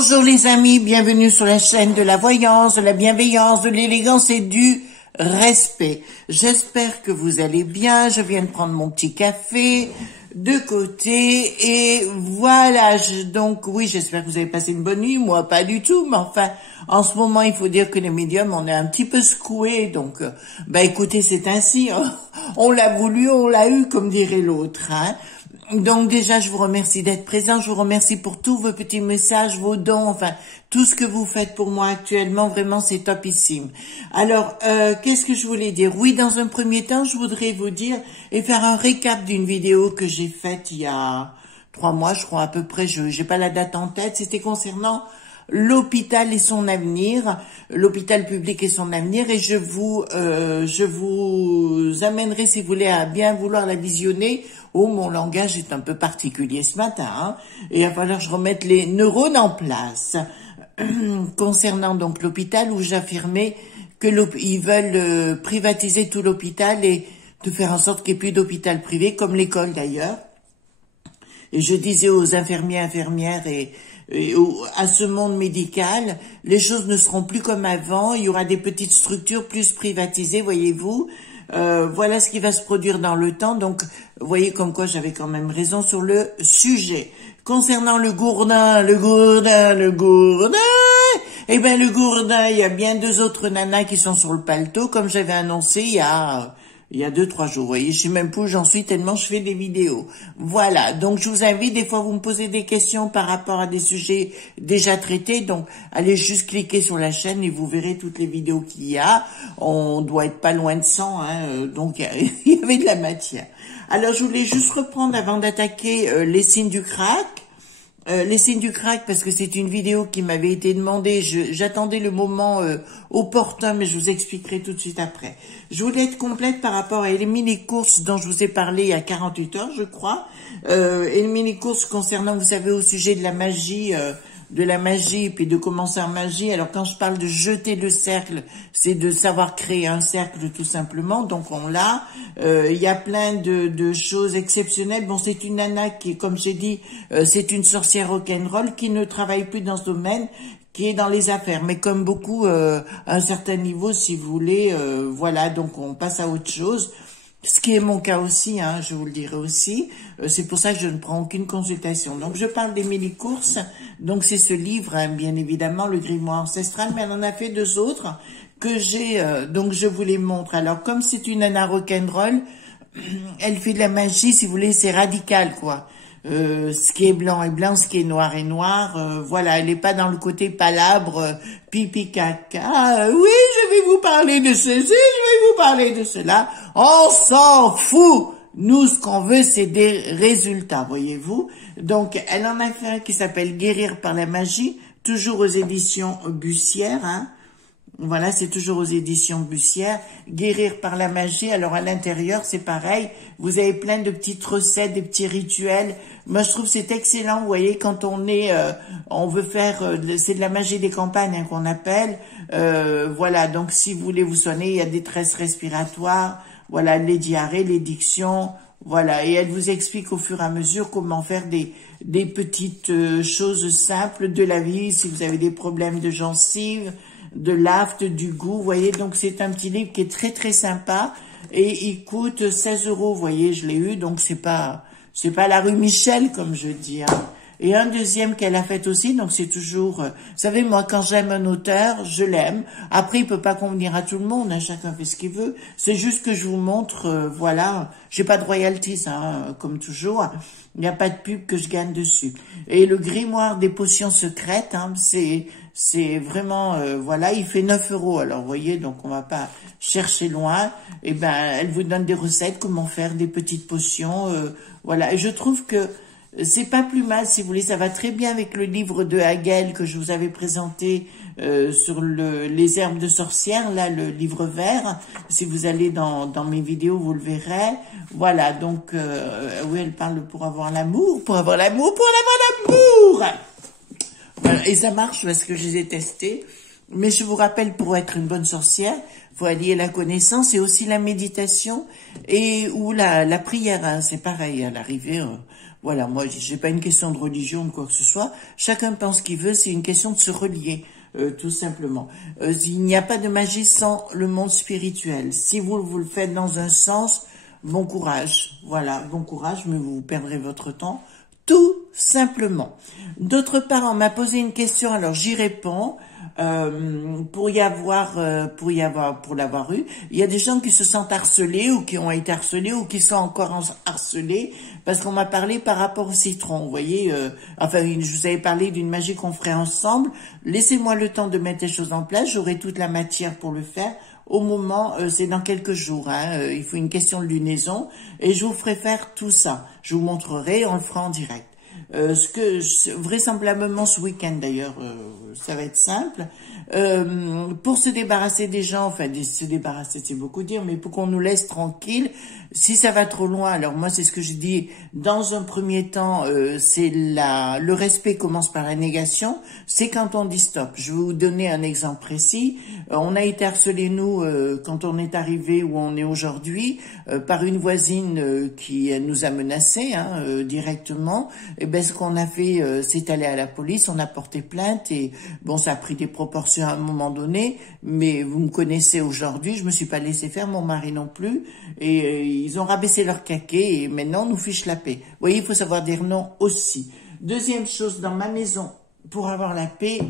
Bonjour les amis, bienvenue sur la chaîne de la voyance, de la bienveillance, de l'élégance et du respect. J'espère que vous allez bien, je viens de prendre mon petit café de côté et voilà, donc oui, j'espère que vous avez passé une bonne nuit, moi pas du tout, mais enfin, en ce moment, il faut dire que les médiums, on est un petit peu secoués, donc, écoutez, c'est ainsi, hein. On l'a voulu, on l'a eu, comme dirait l'autre, hein. Donc déjà, je vous remercie d'être présent, je vous remercie pour tous vos petits messages, vos dons, enfin, tout ce que vous faites pour moi actuellement, vraiment, c'est topissime. Alors, qu'est-ce que je voulais dire? Oui, dans un premier temps, je voudrais vous dire et faire un récap d'une vidéo que j'ai faite il y a 3 mois, je crois à peu près, j'ai pas la date en tête, c'était concernant l'hôpital et son avenir, l'hôpital public et son avenir, et je vous amènerai, si vous voulez, à bien vouloir la visionner. Oh, mon langage est un peu particulier ce matin, hein, et il va falloir que je remette les neurones en place. Concernant donc l'hôpital, où j'affirmais que ils veulent privatiser tout l'hôpital et de faire en sorte qu'il n'y ait plus d'hôpital privé, comme l'école d'ailleurs. Et je disais aux infirmières et à ce monde médical, les choses ne seront plus comme avant, il y aura des petites structures plus privatisées, voyez-vous. Voilà ce qui va se produire dans le temps, donc vous voyez comme quoi j'avais quand même raison sur le sujet. Concernant le gourdin, eh ben le gourdin, il y a bien 2 autres nanas qui sont sur le paletot, comme j'avais annoncé il y a 2-3 jours, vous voyez, je sais même plus où j'en suis tellement je fais des vidéos. Voilà, donc je vous invite, des fois vous me posez des questions par rapport à des sujets déjà traités, donc allez juste cliquer sur la chaîne et vous verrez toutes les vidéos qu'il y a. On doit être pas loin de 100, hein, donc il y avait de la matière. Alors je voulais juste reprendre avant d'attaquer les signes du crack. Les signes du crack, parce que c'est une vidéo qui m'avait été demandée, j'attendais le moment opportun, mais je vous expliquerai tout de suite après. Je voulais être complète par rapport à les mini-courses dont je vous ai parlé il y a 48 heures, je crois, et les mini-courses concernant, vous savez, au sujet de la magie, et puis de commencer en magie. Alors quand je parle de jeter le cercle, c'est de savoir créer un cercle tout simplement, donc on l'a. Il y a plein de choses exceptionnelles. Bon, c'est une nana qui, comme j'ai dit, c'est une sorcière rock'n'roll qui ne travaille plus dans ce domaine, qui est dans les affaires, mais comme beaucoup, à un certain niveau, si vous voulez, voilà, donc on passe à autre chose. Ce qui est mon cas aussi, hein, je vous le dirai aussi. C'est pour ça que je ne prends aucune consultation. Donc, je parle des mini-courses. Donc, c'est ce livre, hein, bien évidemment, le grimoire ancestral, mais elle en a fait 2 autres que j'ai, donc je vous les montre. Alors, comme c'est une nana rock'n'roll, elle fait de la magie, si vous voulez, c'est radical, quoi. Ce qui est blanc est blanc, ce qui est noir est noir. Voilà, elle n'est pas dans le côté palabre, pipi caca. Oui, je vais vous parler de ceci, je vais vous parler de cela. On s'en fout. Nous, ce qu'on veut, c'est des résultats, voyez-vous. Donc, elle en a fait un qui s'appelle Guérir par la magie, toujours aux éditions Bussière, hein. Voilà, c'est toujours aux éditions Bussière. Guérir par la magie. Alors, à l'intérieur, c'est pareil. Vous avez plein de petites recettes, des petits rituels. Moi, je trouve que c'est excellent. Vous voyez, quand on veut faire, c'est de la magie des campagnes, hein, qu'on appelle. Voilà, donc si vous voulez vous soigner, il y a des tresses respiratoires. Voilà, les diarrhées, les dictions. Voilà, et elle vous explique au fur et à mesure comment faire des petites choses simples de la vie. Si vous avez des problèmes de gencives, de l'aft, du goût, vous voyez, donc c'est un petit livre qui est très très sympa et il coûte 16 €, vous voyez, je l'ai eu, donc c'est pas la rue Michel comme je dis, hein. Et un deuxième qu'elle a fait aussi, donc c'est toujours, vous savez, moi quand j'aime un auteur, je l'aime. Après, il peut pas convenir à tout le monde, hein, chacun fait ce qu'il veut. C'est juste que je vous montre, voilà, j'ai pas de royalties, hein, comme toujours. Il n'y a pas de pub que je gagne dessus. Et le grimoire des potions secrètes, hein, c'est vraiment, voilà, il fait 9 €. Alors, vous voyez, donc on va pas chercher loin. Et ben, elle vous donne des recettes, comment faire des petites potions, voilà. Et je trouve que c'est pas plus mal, si vous voulez, ça va très bien avec le livre de Hagel que je vous avais présenté sur les herbes de sorcière, là, le livre vert. Si vous allez dans mes vidéos, vous le verrez. Voilà, donc, oui, elle parle pour avoir l'amour, pour avoir l'amour. Voilà, et ça marche parce que je les ai testés. Mais je vous rappelle, pour être une bonne sorcière, faut allier la connaissance et aussi la méditation ou la prière, hein, c'est pareil, à l'arrivée, Voilà, moi, j'ai pas une question de religion, de quoi que ce soit. Chacun pense ce qu'il veut, c'est une question de se relier. Tout simplement. Il n'y a pas de magie sans le monde spirituel. Si vous le faites dans un sens, bon courage. Voilà, bon courage, mais vous perdrez votre temps. Tout simplement. D'autre part, on m'a posé une question, alors j'y réponds. Pour l'avoir eu, il y a des gens qui se sentent harcelés ou qui ont été harcelés ou qui sont encore harcelés parce qu'on m'a parlé par rapport au citron. Vous voyez, enfin, je vous avais parlé d'une magie qu'on ferait ensemble. Laissez-moi le temps de mettre les choses en place. J'aurai toute la matière pour le faire. Au moment, c'est dans quelques jours. Il faut une question de lunaison et je vous ferai faire tout ça. Je vous montrerai, on le fera en direct. Vraisemblablement ce week-end d'ailleurs, ça va être simple. Pour se débarrasser des gens, enfin se débarrasser c'est beaucoup dire, mais pour qu'on nous laisse tranquille, si ça va trop loin, alors moi c'est ce que je dis, dans un premier temps, le respect commence par la négation, c'est quand on dit stop. Je vais vous donner un exemple précis. On a été harcelés nous, quand on est arrivé où on est aujourd'hui, par une voisine qui nous a menacés directement. Et ben ce qu'on a fait, c'est aller à la police, on a porté plainte et bon, ça a pris des proportions à un moment donné, mais vous me connaissez aujourd'hui, je me suis pas laissé faire, mon mari non plus, et ils ont rabaissé leur caquet et maintenant on nous fiche la paix. Vous voyez, il faut savoir dire non aussi. Deuxième chose, dans ma maison, pour avoir la paix,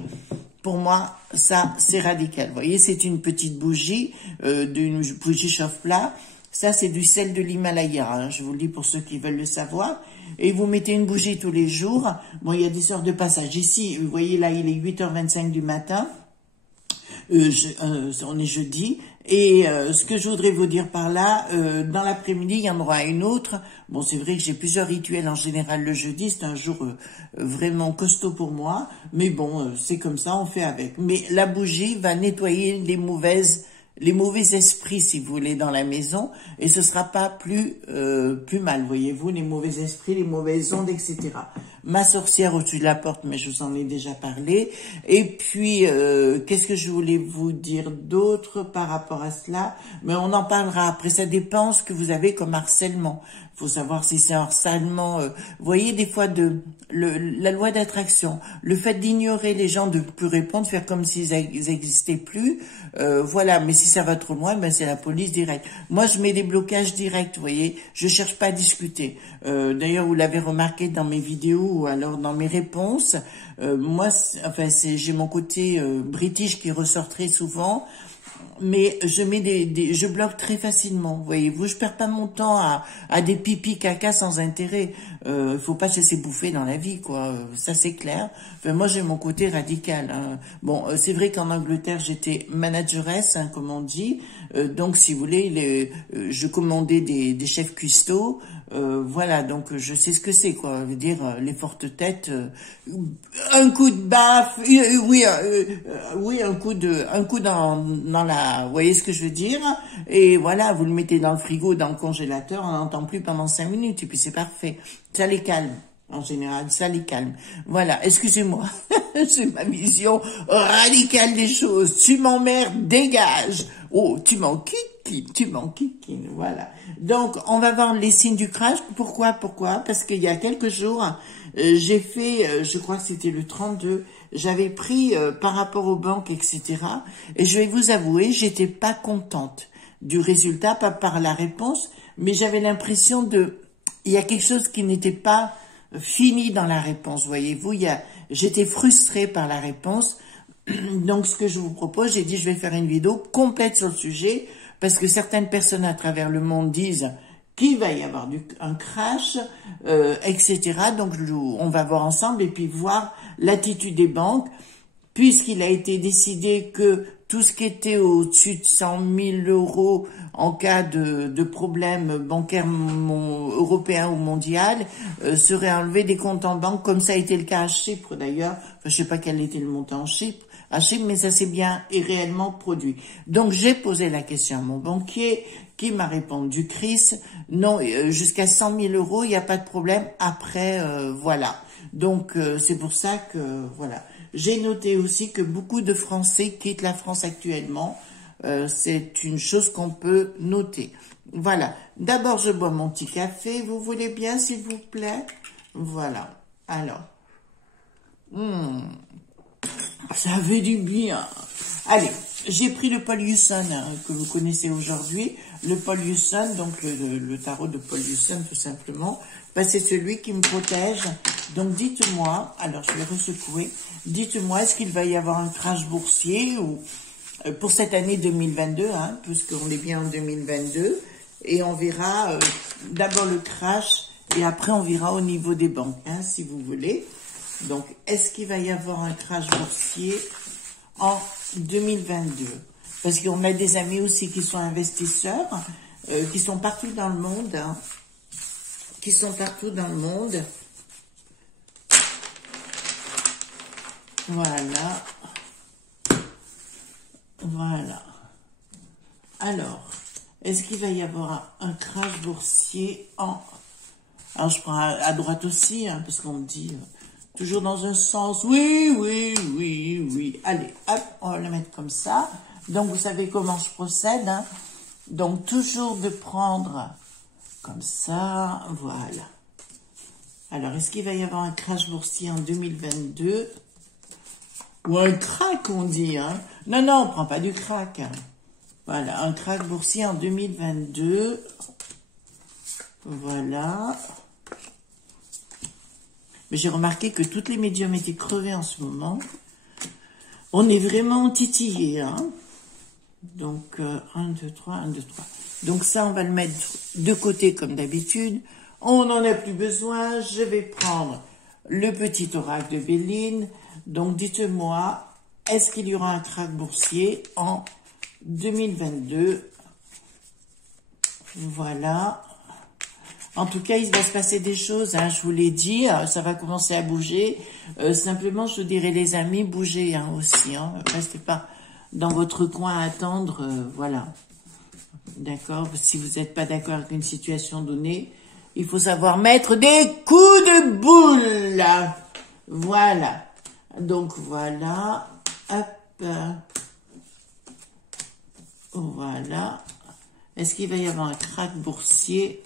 pour moi, ça c'est radical. Vous voyez, c'est une petite bougie, d'une bougie chauffe-plat. Ça, c'est du sel de l'Himalaya, je vous le dis pour ceux qui veulent le savoir. Et vous mettez une bougie tous les jours. Bon, il y a des heures de passage. Ici, vous voyez, là, il est 8h25 du matin. On est jeudi. Et ce que je voudrais vous dire par là, dans l'après-midi, il y en aura une autre. Bon, c'est vrai que j'ai plusieurs rituels en général le jeudi. C'est un jour vraiment costaud pour moi. Mais bon, c'est comme ça, on fait avec. Mais la bougie va nettoyer les mauvais esprits, si vous voulez, dans la maison, et ce sera pas plus mal, voyez-vous, les mauvais esprits, les mauvaises ondes, etc. Ma sorcière au-dessus de la porte, mais je vous en ai déjà parlé. Et puis, qu'est-ce que je voulais vous dire d'autre par rapport à cela? Mais on en parlera après, ça dépend ce que vous avez comme harcèlement. Faut savoir si c'est un harcèlement, vous voyez, des fois la loi d'attraction, le fait d'ignorer les gens, de plus répondre, faire comme s'ils n'existaient plus, voilà. Mais si ça va trop loin, ben c'est la police directe. Moi, je mets des blocages directs, vous voyez. Je cherche pas à discuter. D'ailleurs, vous l'avez remarqué dans mes vidéos ou alors dans mes réponses. Moi, enfin, j'ai mon côté british qui ressort très souvent. Mais je mets je bloque très facilement, voyez-vous, je perds pas mon temps à des pipi caca sans intérêt. Faut pas se laisser bouffer dans la vie, quoi. Ça c'est clair. Enfin, moi j'ai mon côté radical. Bon, c'est vrai qu'en Angleterre j'étais manageresse, comme on dit. Donc si vous voulez, je commandais des chefs cuistots. Voilà, donc je sais ce que c'est, quoi. Je veux dire, les fortes têtes, un coup de baffe, oui, un coup dans la, vous voyez ce que je veux dire? Et voilà, vous le mettez dans le frigo, dans le congélateur, on n'entend plus pendant 5 minutes, et puis c'est parfait. Ça les calme. En général, ça les calme. Voilà, excusez-moi, c'est ma vision radicale des choses. Tu m'emmerdes, dégage. Oh, tu m'enquiquines, voilà. Donc, on va voir les signes du crash. Pourquoi? Parce qu'il y a quelques jours, j'ai fait, je crois que c'était le 32, j'avais pris par rapport aux banques, etc. Et je vais vous avouer, j'étais pas contente du résultat, pas par la réponse, mais j'avais l'impression il y a quelque chose qui n'était pas fini dans la réponse, voyez-vous. J'étais frustrée par la réponse. Donc, ce que je vous propose, j'ai dit, je vais faire une vidéo complète sur le sujet, parce que certaines personnes à travers le monde disent qu'il va y avoir un crash, etc. Donc, on va voir ensemble et puis voir l'attitude des banques, puisqu'il a été décidé que tout ce qui était au-dessus de 100 000 € en cas de problème bancaire européen ou mondial serait enlevé des comptes en banque, comme ça a été le cas à Chypre d'ailleurs. Enfin, je sais pas quel était le montant à Chypre, mais ça s'est bien et réellement produit. Donc j'ai posé la question à mon banquier qui m'a répondu, Chris, non, jusqu'à 100 000 €, il n'y a pas de problème. Après, voilà. Donc c'est pour ça que voilà. J'ai noté aussi que beaucoup de Français quittent la France actuellement. C'est une chose qu'on peut noter. Voilà. D'abord, je bois mon petit café. Vous voulez bien, s'il vous plaît? Voilà. Alors. Ça fait du bien. Allez, j'ai pris le Paul Husson que vous connaissez aujourd'hui. Le Paul Husson, donc le tarot de Paul Husson tout simplement. Ben, c'est celui qui me protège. Donc dites-moi, alors je vais ressecouer, dites-moi est-ce qu'il va y avoir un crash boursier ou pour cette année 2022, puisqu'on est bien en 2022, et on verra d'abord le crash et après on verra au niveau des banques, si vous voulez. Donc, est-ce qu'il va y avoir un crash boursier en 2022? Parce qu'on a des amis aussi qui sont investisseurs, qui sont partout dans le monde, qui sont partout dans le monde. Voilà. Voilà. Alors, est-ce qu'il va y avoir un crash boursier en... Alors, je prends à droite aussi, parce qu'on me dit... toujours dans un sens, oui, oui, oui, oui. Allez, hop, on va le mettre comme ça. Donc, vous savez comment je procède. Donc, toujours de prendre comme ça, voilà. Alors, est-ce qu'il va y avoir un crash boursier en 2022? Ou un crack, on dit, Non, non, on prend pas du crack. Voilà, un crack boursier en 2022. Voilà. Mais j'ai remarqué que toutes les médiums étaient crevées en ce moment. On est vraiment titillés, Donc, 1, 2, 3, 1, 2, 3. Donc ça, on va le mettre de côté comme d'habitude. On n'en a plus besoin. Je vais prendre le petit oracle de Béline. Donc, dites-moi, est-ce qu'il y aura un krach boursier en 2022? Voilà. En tout cas, il va se passer des choses, je vous l'ai dit, ça va commencer à bouger. Simplement, je vous dirais, les amis, bougez aussi. Restez pas dans votre coin à attendre, voilà. D'accord? Si vous n'êtes pas d'accord avec une situation donnée, il faut savoir mettre des coups de boule. Voilà. Donc, voilà. Hop. Voilà. Est-ce qu'il va y avoir un krach boursier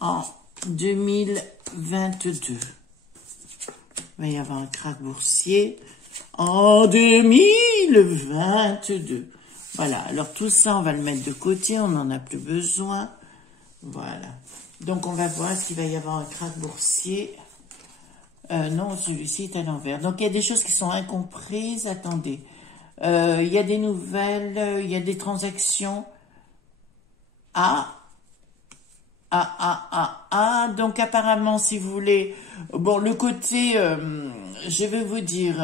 en 2022? Il va y avoir un krach boursier en 2022. Voilà, alors tout ça, on va le mettre de côté, on n'en a plus besoin. Voilà. Donc, on va voir est-ce qu'il va y avoir un krach boursier. Non, celui-ci est à l'envers. Donc, il y a des choses qui sont incomprises. Attendez. Il y a des nouvelles, il y a des transactions. Donc apparemment, si vous voulez, bon, le côté, je vais vous dire,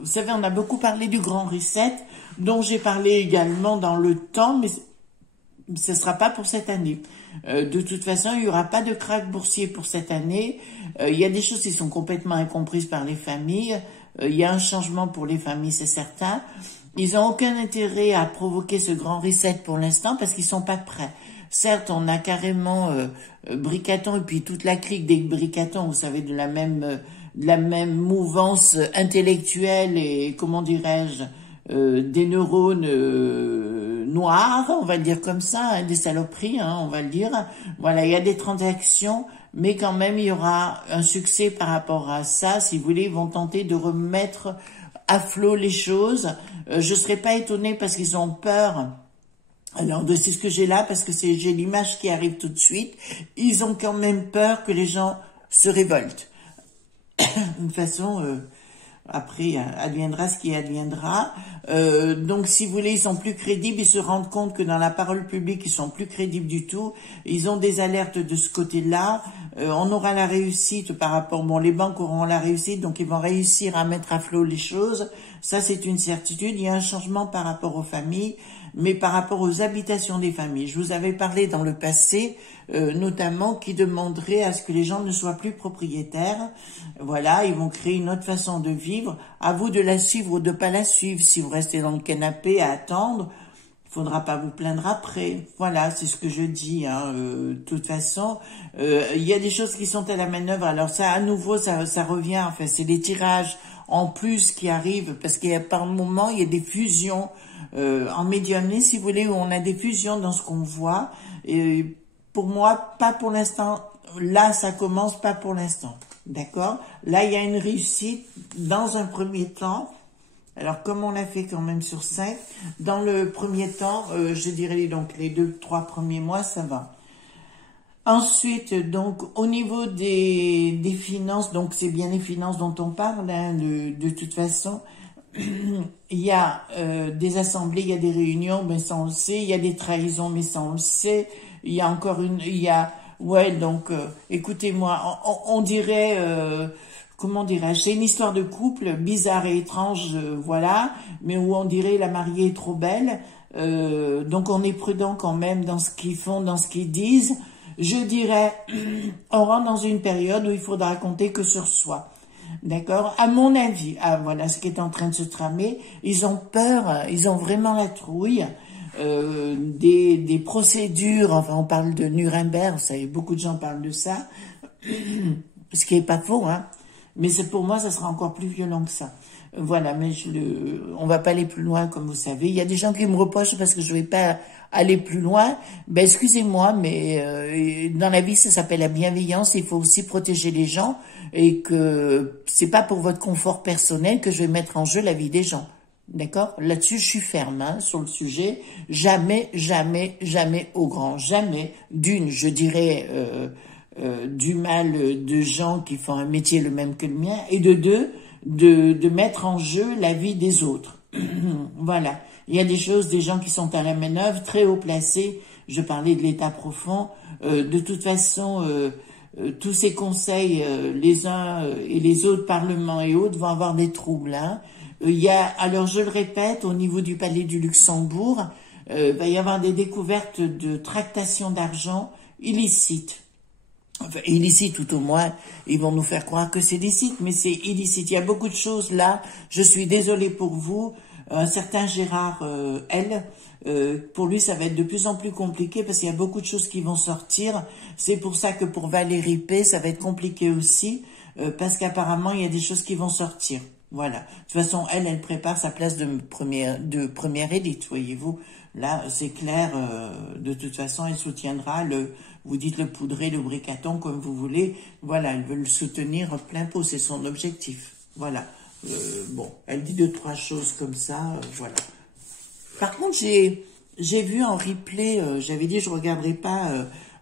vous savez, on a beaucoup parlé du grand reset, dont j'ai parlé également dans le temps, mais ce ne sera pas pour cette année. De toute façon, il n'y aura pas de krach boursier pour cette année. Il y a des choses qui sont complètement incomprises par les familles. Il y a un changement pour les familles, c'est certain. Ils n'ont aucun intérêt à provoquer ce grand reset pour l'instant parce qu'ils sont pas prêts. Certes, on a carrément Bricaton et puis toute la clique des Bricatons, vous savez, de la même mouvance intellectuelle et, comment dirais-je, des neurones noirs, on va le dire comme ça, des saloperies, on va le dire. Voilà, il y a des transactions, mais quand même, il y aura un succès par rapport à ça. Si vous voulez, ils vont tenter de remettre à flot les choses. Je serais pas étonnée parce qu'ils ont peur. Alors, c'est ce que j'ai là, parce que j'ai l'image qui arrive tout de suite. Ils ont quand même peur que les gens se révoltent. Une façon, après, adviendra ce qui adviendra. Donc, si vous voulez, ils sont plus crédibles. Ils se rendent compte que dans la parole publique, ils sont plus crédibles du tout. Ils ont des alertes de ce côté-là. On aura la réussite par rapport... Bon, les banques auront la réussite, donc ils vont réussir à mettre à flot les choses. Ça, c'est une certitude. Il y a un changement par rapport aux familles, mais par rapport aux habitations des familles. Je vous avais parlé dans le passé, notamment, qui demanderait à ce que les gens ne soient plus propriétaires. Voilà, ils vont créer une autre façon de vivre. À vous de la suivre ou de pas la suivre. Si vous restez dans le canapé à attendre, il faudra pas vous plaindre après. Voilà, c'est ce que je dis. De toute façon, il y a des choses qui sont à la manœuvre. Alors ça, à nouveau, ça revient. Enfin, c'est des tirages en plus qui arrivent parce qu'il y a par moment, il y a des fusions en médiumnie, si vous voulez, où on a des fusions dans ce qu'on voit. Et pour moi, pas pour l'instant là, ça commence pas pour l'instant. D'accord? Là, il y a une réussite dans un premier temps. Alors, comme on l'a fait quand même sur 5, dans le premier temps, je dirais donc les 2-3 premiers mois, ça va. Ensuite, donc, au niveau des finances, donc c'est bien les finances dont on parle, hein, de toute façon, il y a des assemblées, il y a des réunions, mais ça on le sait, il y a des trahisons, mais ça on le sait, il y a encore ouais, donc, écoutez-moi, on dirait, comment dirais-je, c'est une histoire de couple bizarre et étrange, voilà, mais où on dirait la mariée est trop belle, donc on est prudent quand même dans ce qu'ils font, dans ce qu'ils disent. Je dirais, on rentre dans une période où il faudra compter que sur soi. D'accord? À mon avis, voilà ce qui est en train de se tramer. Ils ont peur, ils ont vraiment la trouille des procédures. Enfin, on parle de Nuremberg, vous savez, beaucoup de gens parlent de ça, ce qui est pas faux, hein. Mais c'est pour moi, ça sera encore plus violent que ça. Voilà, mais on va pas aller plus loin, comme vous savez. Il y a des gens qui me reprochent parce que je vais pas aller plus loin. Ben, excusez-moi, mais dans la vie, ça s'appelle la bienveillance. Il faut aussi protéger les gens et que c'est pas pour votre confort personnel que je vais mettre en jeu la vie des gens. D'accord? Là-dessus, je suis ferme, hein, sur le sujet. Jamais, jamais, jamais au grand. Jamais. D'une, je dirais, du mal de gens qui font un métier le même que le mien. Et de deux, de mettre en jeu la vie des autres. Voilà. Il y a des choses, des gens qui sont à la manœuvre, très haut placés. Je parlais de l'état profond. De toute façon, tous ces conseils, les uns et les autres, parlements et autres, vont avoir des troubles. Hein. Alors je le répète, au niveau du palais du Luxembourg, va y avoir des découvertes de tractation d'argent illicite. Enfin, illicite, tout au moins, ils vont nous faire croire que c'est licite, mais c'est illicite. Il y a beaucoup de choses là, je suis désolée pour vous. Un certain Gérard L, pour lui, ça va être de plus en plus compliqué parce qu'il y a beaucoup de choses qui vont sortir. C'est pour ça que pour Valérie P, ça va être compliqué aussi, parce qu'apparemment, il y a des choses qui vont sortir. Voilà. De toute façon, elle prépare sa place de première élite, voyez-vous. Là, c'est clair, de toute façon, elle soutiendra vous dites le poudré, le bricaton, comme vous voulez. Voilà, elle veut le soutenir plein pot, c'est son objectif. Voilà. Bon, elle dit 2-3 choses comme ça, voilà. Par contre, j'ai vu en replay, j'avais dit je regarderai pas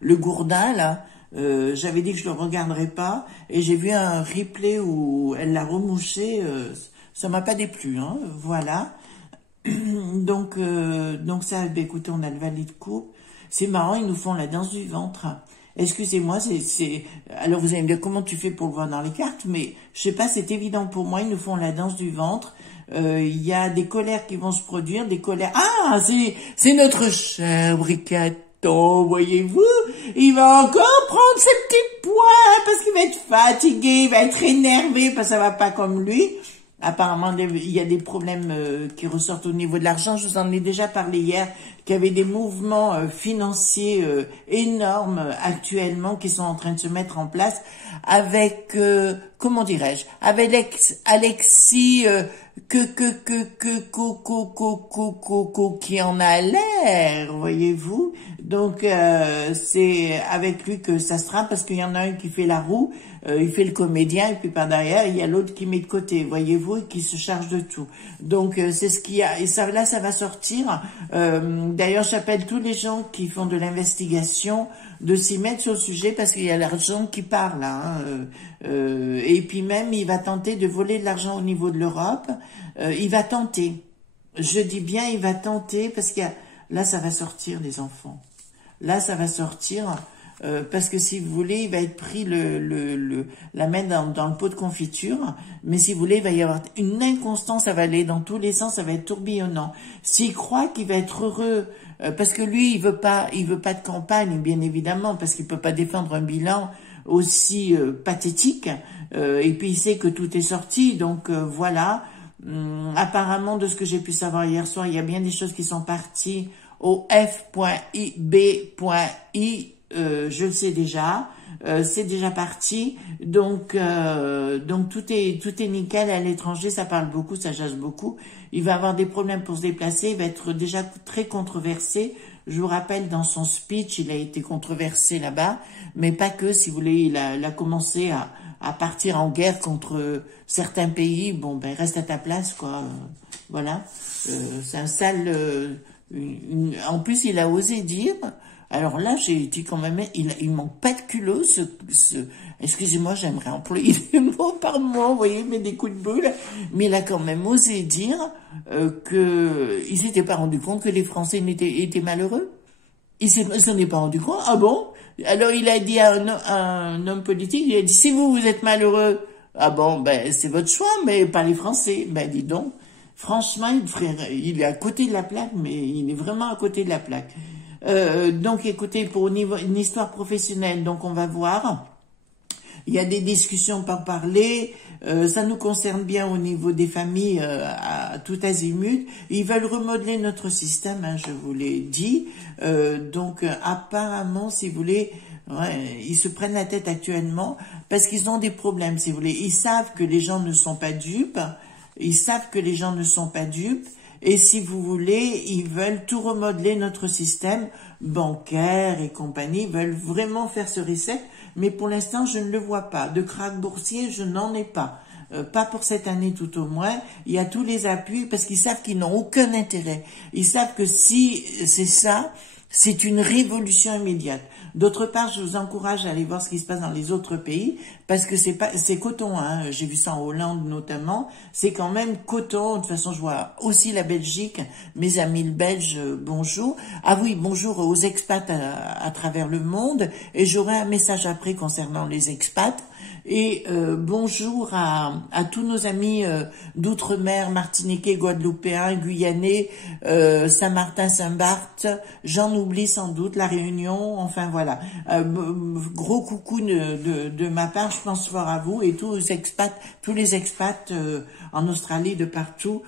le Gourdin, là. J'avais dit que je le regarderais pas, et j'ai vu un replay où elle l'a remouché, ça m'a pas déplu, hein, voilà. Donc ça, ben, écoutez, on a le valet de coupe. C'est marrant, ils nous font la danse du ventre. Excusez-moi, alors vous allez me dire comment tu fais pour le voir dans les cartes, mais je sais pas, c'est évident pour moi, ils nous font la danse du ventre. Il y a des colères qui vont se produire, des colères. Ah, c'est notre cher Bricaton, voyez-vous, il va encore prendre ses petits points parce qu'il va être fatigué, il va être énervé parce que ça va pas comme lui. Apparemment, il y a des problèmes qui ressortent au niveau de l'argent. Je vous en ai déjà parlé hier, qu'il y avait des mouvements financiers énormes actuellement qui sont en train de se mettre en place avec, comment dirais-je, avec Alexis qui en a l'air, voyez-vous. Donc, c'est avec lui que ça sera, parce qu'il y en a un qui fait la roue, il fait le comédien, et puis par derrière, il y a l'autre qui met de côté, voyez-vous, et qui se charge de tout. Donc, c'est ce qu'il y a. Et ça, là, ça va sortir. D'ailleurs, j'appelle tous les gens qui font de l'investigation de s'y mettre sur le sujet, parce qu'il y a l'argent qui parle. Hein, et puis même, il va tenter de voler de l'argent au niveau de l'Europe. Il va tenter. Je dis bien, il va tenter, parce qu'il y a... Là, ça va sortir, les enfants. Là, ça va sortir... parce que si vous voulez, il va être pris la main dans le pot de confiture, mais si vous voulez, il va y avoir une inconstance, ça va aller dans tous les sens, ça va être tourbillonnant. S'il croit qu'il va être heureux, parce que lui, il veut pas de campagne, bien évidemment, parce qu'il peut pas défendre un bilan aussi pathétique, et puis il sait que tout est sorti, donc voilà. Apparemment, de ce que j'ai pu savoir hier soir, il y a bien des choses qui sont parties au F.I.B.I, je le sais déjà, c'est déjà parti, donc tout est nickel. À l'étranger, ça parle beaucoup, ça jase beaucoup. Il va avoir des problèmes pour se déplacer, il va être déjà très controversé. Je vous rappelle, dans son speech, il a été controversé là-bas, mais pas que, si vous voulez, il a commencé à partir en guerre contre certains pays. Bon, ben, reste à ta place, quoi. Voilà. C'est un sale... En plus, il a osé dire... Alors là, j'ai dit quand même, il manque pas de culot, excusez-moi, j'aimerais employer des mots par mot, vous voyez, mais des coups de boule, mais il a quand même osé dire que il s'était pas rendu compte que les Français étaient malheureux. Il s'en est pas rendu compte. Ah bon? Alors il a dit à un homme politique, il a dit, si vous êtes malheureux, ah bon, ben c'est votre choix, mais pas les Français. Ben dis donc, franchement, il est à côté de la plaque, mais il est vraiment à côté de la plaque. Donc écoutez, pour une histoire professionnelle, donc on va voir. Il y a des discussions par parler, ça nous concerne bien au niveau des familles à tout azimut. Ils veulent remodeler notre système, hein, je vous l'ai dit. Donc apparemment, si vous voulez, ouais, ils se prennent la tête actuellement parce qu'ils ont des problèmes, si vous voulez. Ils savent que les gens ne sont pas dupes. Ils savent que les gens ne sont pas dupes. Et si vous voulez, ils veulent tout remodeler notre système bancaire et compagnie. Ils veulent vraiment faire ce reset. Mais pour l'instant, je ne le vois pas. De krach boursier, je n'en ai pas. Pas pour cette année tout au moins. Il y a tous les appuis parce qu'ils savent qu'ils n'ont aucun intérêt. Ils savent que si c'est ça, c'est une révolution immédiate. D'autre part, je vous encourage à aller voir ce qui se passe dans les autres pays, parce que c'est coton, hein. J'ai vu ça en Hollande notamment. C'est quand même coton. De toute façon, je vois aussi la Belgique. Mes amis belges, bonjour. Ah oui, bonjour aux expats à travers le monde. Et j'aurai un message après concernant les expats. Et bonjour à tous nos amis d'outre-mer, martiniquais, guadeloupéens, guyanais, Saint-Martin, Saint-Barth, j'en oublie sans doute, La Réunion, enfin voilà. Gros coucou de ma part, je pense fort à vous et tous les expats en Australie, de partout,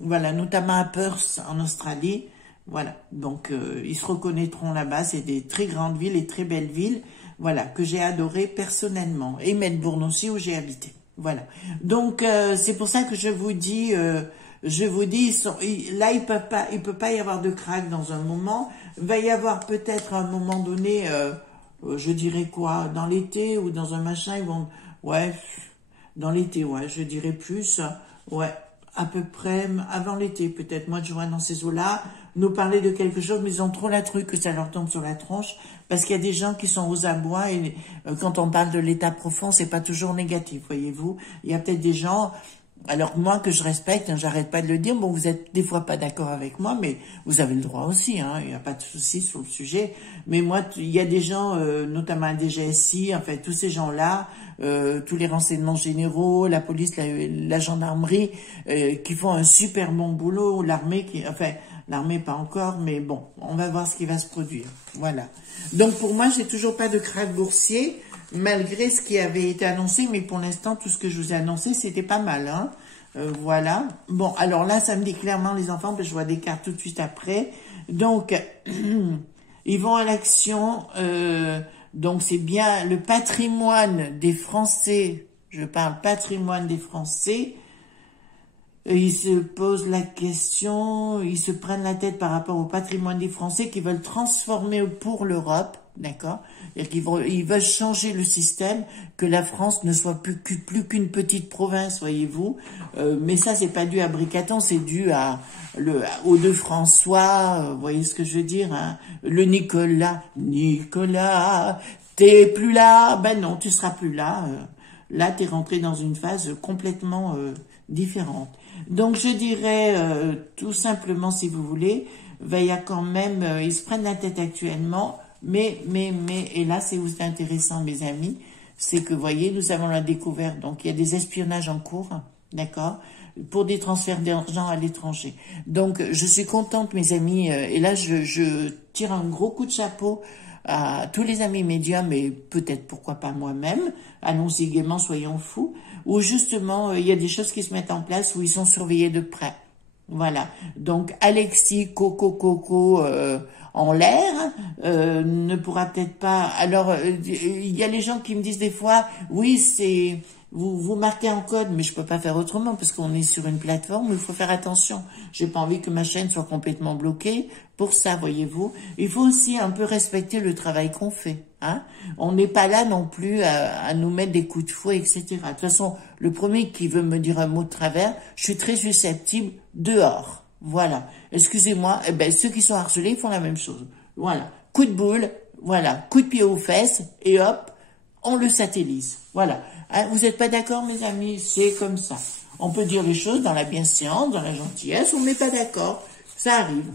voilà, notamment à Perth en Australie, voilà. Donc ils se reconnaîtront là-bas, c'est des très grandes villes et très belles villes. Voilà, que j'ai adoré personnellement. Et Melbourne aussi, où j'ai habité. Voilà. Donc, c'est pour ça que je vous dis, là, il peut pas y avoir de krach dans un moment. Il va y avoir peut-être à un moment donné, je dirais quoi, dans l'été ou dans un machin, ils vont, ouais, dans l'été, ouais, je dirais plus, ouais, à peu près avant l'été, peut-être mois de juin, dans ces eaux-là, nous parler de quelque chose, mais ils ont trop la truc que ça leur tombe sur la tronche, parce qu'il y a des gens qui sont aux abois, et quand on parle de l'état profond, c'est pas toujours négatif, voyez-vous. Il y a peut-être des gens, alors moi que je respecte, hein, j'arrête pas de le dire, bon, vous êtes des fois pas d'accord avec moi, mais vous avez le droit aussi, hein, il n'y a pas de souci sur le sujet, mais moi, il y a des gens, notamment la DGSI, en fait, tous ces gens-là, tous les renseignements généraux, la police, la gendarmerie, qui font un super bon boulot, l'armée pas encore, mais bon, on va voir ce qui va se produire. Voilà. Donc pour moi, j'ai toujours pas de krach boursier, malgré ce qui avait été annoncé, mais pour l'instant, tout ce que je vous ai annoncé, c'était pas mal, hein. Voilà. Bon, alors là, ça me dit clairement, les enfants, parce que je vois des cartes tout de suite après. Donc, ils vont à l'action, donc c'est bien le patrimoine des Français, je parle patrimoine des Français. Ils se posent la question, ils se prennent la tête par rapport au patrimoine des Français qu'ils veulent transformer pour l'Europe, d'accord? Ils veulent changer le système, que la France ne soit plus qu'une petite province, voyez-vous. Mais ça, c'est pas dû à Bricaton, c'est dû aux deux François, vous voyez ce que je veux dire, hein? Le Nicolas, t'es plus là? Ben non, tu seras plus là. Là, t'es rentré dans une phase complètement différente. Donc, je dirais, tout simplement, si vous voulez, il y a quand même, ils se prennent la tête actuellement, mais, et là, c'est où c'est intéressant, mes amis, c'est que, vous voyez, nous avons la découverte, donc il y a des espionnages en cours, d'accord, pour des transferts d'argent à l'étranger. Donc, je suis contente, mes amis, et là, je tire un gros coup de chapeau à tous les amis médias, mais peut-être pourquoi pas moi-même, allons-y gaiement, soyons fous, où justement il y a des choses qui se mettent en place où ils sont surveillés de près. Voilà. Donc Alexis Coco en l'air ne pourra peut-être pas. Alors il y a les gens qui me disent des fois, oui vous marquez en code, mais je peux pas faire autrement parce qu'on est sur une plateforme où il faut faire attention. J'ai pas envie que ma chaîne soit complètement bloquée. Pour ça, voyez-vous, il faut aussi un peu respecter le travail qu'on fait. Hein. On n'est pas là non plus à nous mettre des coups de fouet, etc. De toute façon, le premier qui veut me dire un mot de travers, je suis très susceptible dehors. Voilà. Excusez-moi, eh ben, ceux qui sont harcelés font la même chose. Voilà. Coup de boule, voilà. Coup de pied aux fesses, et hop, on le satellise. Voilà. Hein, vous n'êtes pas d'accord, mes amis? C'est comme ça. On peut dire les choses dans la bienséance, dans la gentillesse, on n'est pas d'accord. Ça arrive.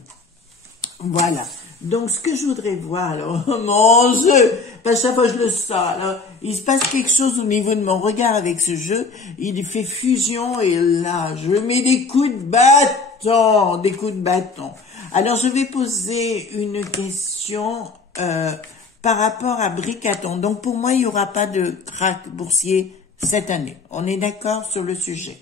Voilà. Donc, ce que je voudrais voir, alors, mon jeu, parce que chaque fois je le sens, alors, il se passe quelque chose au niveau de mon regard avec ce jeu, il fait fusion, et là, je mets des coups de bâton, Alors, je vais poser une question, par rapport à Bricaton. Donc, pour moi, il n'y aura pas de krach boursier cette année. On est d'accord sur le sujet.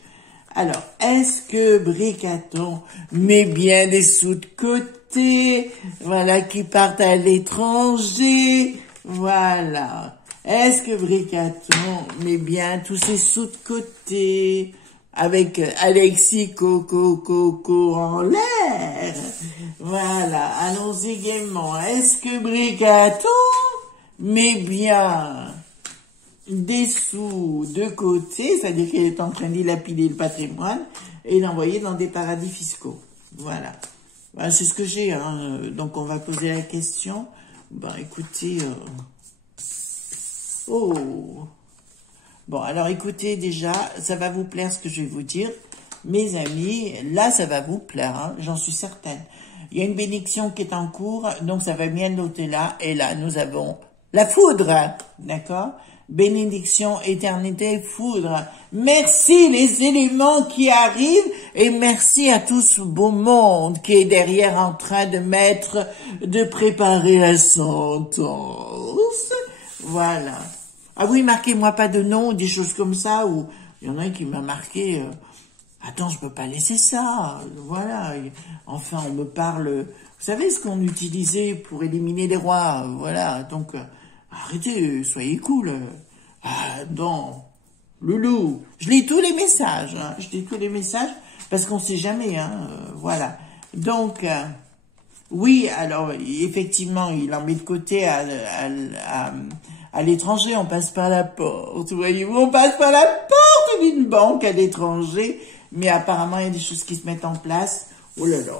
Alors, est-ce que Bricaton met bien des sous de côté, voilà, qui partent à l'étranger, voilà. Est-ce que Bricaton met bien tous ses sous de côté, avec Alexis Coco en l'air, voilà, allons-y gaiement. Est-ce que Bricaton met bien des sous de côté, c'est-à-dire qu'elle est en train de dilapider le patrimoine et l'envoyer dans des paradis fiscaux. Voilà. Ben, c'est ce que j'ai. Hein. Donc, on va poser la question. Ben, écoutez... Oh. Bon, alors, écoutez, déjà, ça va vous plaire ce que je vais vous dire. Mes amis, là, ça va vous plaire, hein, j'en suis certaine. Il y a une bénédiction qui est en cours, donc ça va bien noter là. Et là, nous avons la foudre, hein, d'accord ? Bénédiction, éternité, foudre. Merci les éléments qui arrivent et merci à tout ce beau monde qui est derrière en train de préparer la sentence. Voilà. Ah oui, marquez-moi pas de nom ou des choses comme ça, ou il y en a un qui m'a marqué, attends, je peux pas laisser ça, voilà. Enfin, on me parle, vous savez ce qu'on utilisait pour éliminer les rois, voilà, donc... Arrêtez, soyez cool. Ah, non. Loulou. Je lis tous les messages, hein. Je lis tous les messages parce qu'on sait jamais, hein. Voilà. Donc, oui, alors, effectivement, il en met de côté à l'étranger. On passe par la porte. Voyez-vous, on passe par la porte d'une banque à l'étranger. Mais apparemment, il y a des choses qui se mettent en place. Oh là là.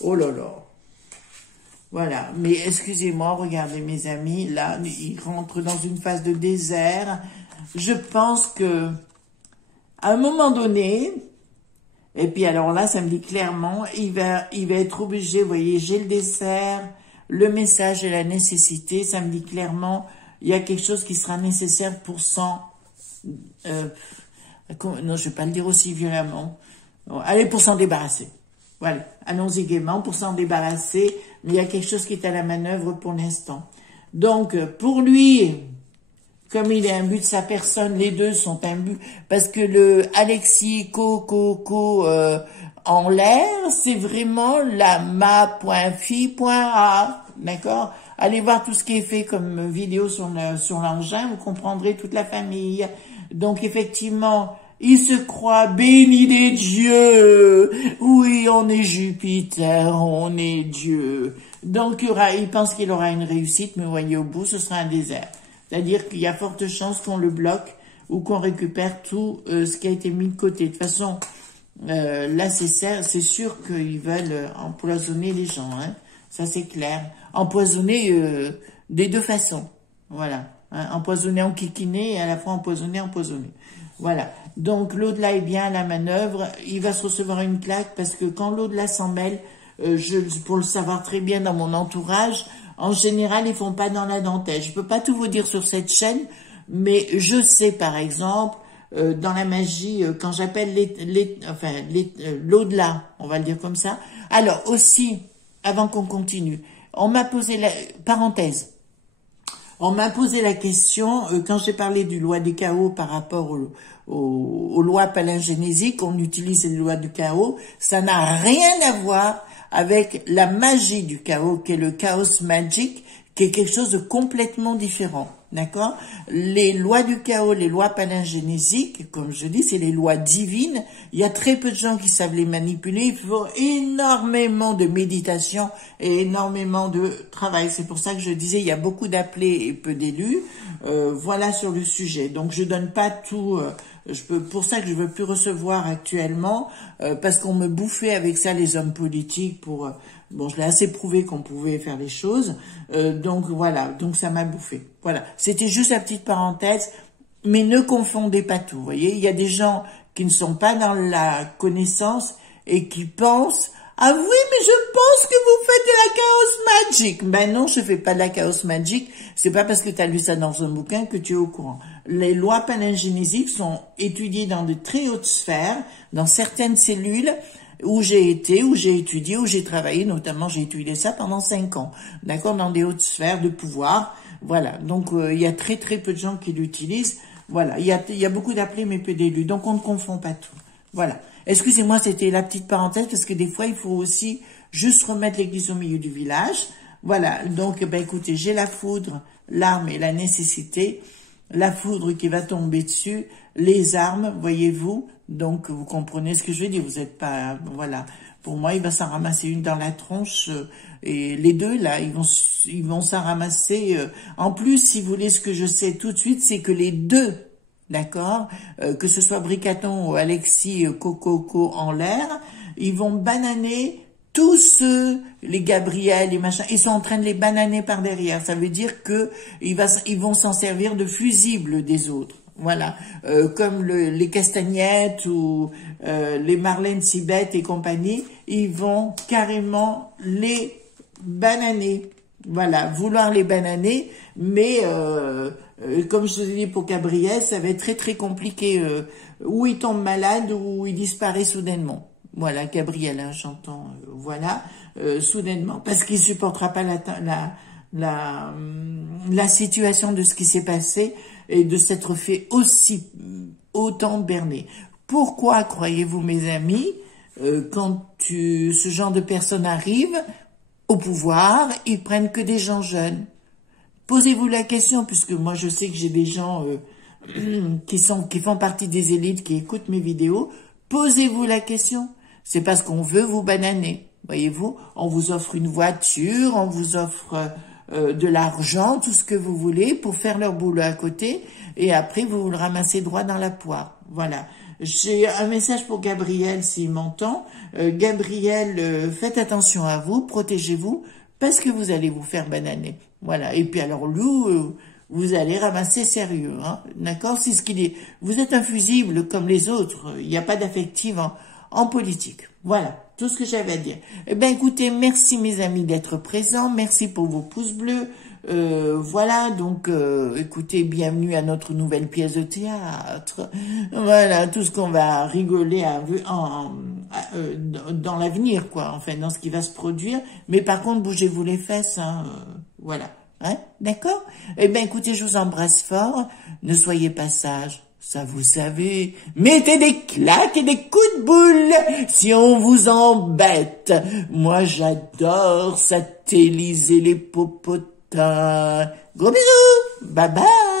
Oh là là. Voilà, mais excusez-moi, regardez mes amis, là, il rentre dans une phase de désert. Je pense que, à un moment donné, et puis alors là, ça me dit clairement, il va être obligé, vous voyez, j'ai le dessert, le message et la nécessité, ça me dit clairement, il y a quelque chose qui sera nécessaire pour non, je vais pas le dire aussi violemment, allez, pour s'en débarrasser. Voilà, allons-y gaiement pour s'en débarrasser, mais il y a quelque chose qui est à la manœuvre pour l'instant. Donc, pour lui, comme il est un but de sa personne, les deux sont un but, parce que le Alexis Coco en l'air, c'est vraiment la ma.fi.a, d'accord? Allez voir tout ce qui est fait comme vidéo sur l'engin, vous comprendrez toute la famille. Donc, effectivement... Il se croit béni des dieux. Oui, on est Jupiter, on est Dieu. Donc, il pense qu'il aura une réussite, mais vous voyez, au bout, ce sera un désert. C'est-à-dire qu'il y a forte chance qu'on le bloque ou qu'on récupère tout ce qui a été mis de côté. De toute façon, là, c'est sûr qu'ils veulent empoisonner les gens. Hein. Ça, c'est clair. Empoisonner des deux façons. Voilà. Hein. Empoisonner en kikiné et à la fois empoisonner. Voilà. Donc, l'au-delà est bien à la manœuvre. Il va se recevoir une claque parce que quand l'au-delà s'en mêle, pour le savoir très bien dans mon entourage, en général, ils font pas dans la dentelle. Je peux pas tout vous dire sur cette chaîne, mais je sais, par exemple, dans la magie, quand j'appelle l'au-delà, on va le dire comme ça. Alors, aussi, avant qu'on continue, on m'a posé parenthèse. On m'a posé la question, quand j'ai parlé du loi du chaos par rapport aux lois palingénésiques, on utilise les lois du chaos, ça n'a rien à voir avec la magie du chaos, qui est le chaos magic, qui est quelque chose de complètement différent. D'accord? Les lois du chaos, les lois palingénésiques, comme je dis, c'est les lois divines. Il y a très peu de gens qui savent les manipuler. Il faut énormément de méditation et énormément de travail. C'est pour ça que je disais, il y a beaucoup d'appelés et peu d'élus. Voilà sur le sujet. Donc, je donne pas tout... pour ça que je veux plus recevoir actuellement, parce qu'on me bouffait avec ça les hommes politiques pour... bon, je l'ai assez prouvé qu'on pouvait faire les choses, donc voilà, donc ça m'a bouffé. Voilà, c'était juste la petite parenthèse, mais ne confondez pas tout, vous voyez. Il y a des gens qui ne sont pas dans la connaissance et qui pensent... Ah oui, mais je pense que vous faites de la chaos magic. Ben non, je fais pas de la chaos magic. C'est pas parce que tu as lu ça dans un bouquin que tu es au courant. Les lois palingénésiques sont étudiées dans de très hautes sphères, dans certaines cellules où j'ai été, où j'ai étudié, où j'ai travaillé. Notamment, j'ai étudié ça pendant 5 ans. D'accord? Dans des hautes sphères de pouvoir. Voilà. Donc, il y a très très peu de gens qui l'utilisent. Voilà. Il y a beaucoup d'appelés mais peu d'élus. Donc, on ne confond pas tout. Voilà. Excusez-moi, c'était la petite parenthèse parce que des fois, il faut aussi juste remettre l'église au milieu du village. Voilà, donc ben écoutez, j'ai la foudre, l'arme et la nécessité. La foudre qui va tomber dessus, les armes, voyez-vous. Donc, vous comprenez ce que je veux dire. Vous n'êtes pas... Voilà. Pour moi, il va s'en ramasser une dans la tronche. Et les deux, là, ils vont s'en ramasser. En plus, si vous voulez, ce que je sais tout de suite, c'est que les deux... D'accord, que ce soit Bricaton ou Alexis Coco en l'air, ils vont bananer tous ceux, les Gabriel, les machins, ils sont en train de les bananer par derrière. Ça veut dire que ils vont s'en servir de fusibles des autres. Voilà, comme les Castagnettes ou les Marlène Sibette et compagnie, ils vont carrément les bananer. Voilà, vouloir les bananer, mais comme je te dis pour Gabriel, ça va être très très compliqué. Ou il tombe malade ou il disparaît soudainement. Voilà, Gabriel, hein, j'entends. Voilà, soudainement, parce qu'il supportera pas la situation de ce qui s'est passé et de s'être fait autant berner. Pourquoi croyez-vous, mes amis, quand ce genre de personnes arrivent au pouvoir, ils prennent que des gens jeunes? Posez-vous la question, puisque moi je sais que j'ai des gens qui font partie des élites, qui écoutent mes vidéos. Posez-vous la question. C'est parce qu'on veut vous bananer. Voyez-vous, on vous offre une voiture, on vous offre de l'argent, tout ce que vous voulez pour faire leur boulot à côté, et après vous le ramassez droit dans la poire. Voilà. J'ai un message pour Gabriel s'il m'entend. Gabriel, faites attention à vous, protégez-vous, parce que vous allez vous faire bananer. Voilà. Et puis alors, Lou, vous allez ramasser sérieux, hein. D'accord? C'est ce qu'il est. Vous êtes infusible comme les autres. Il n'y a pas d'affective en politique. Voilà. Tout ce que j'avais à dire. Eh ben, écoutez, merci mes amis d'être présents. Merci pour vos pouces bleus. Voilà, donc écoutez, bienvenue à notre nouvelle pièce de théâtre. Voilà, tout ce qu'on va rigoler dans l'avenir, quoi, enfin, dans ce qui va se produire. Mais par contre, bougez-vous les fesses, hein, voilà. Hein, d'accord? Eh bien, écoutez, je vous embrasse fort. Ne soyez pas sages. Ça, vous savez, mettez des claques et des coups de boule si on vous embête. Moi, j'adore satelliser les popotins. Gros bisous. Bye bye.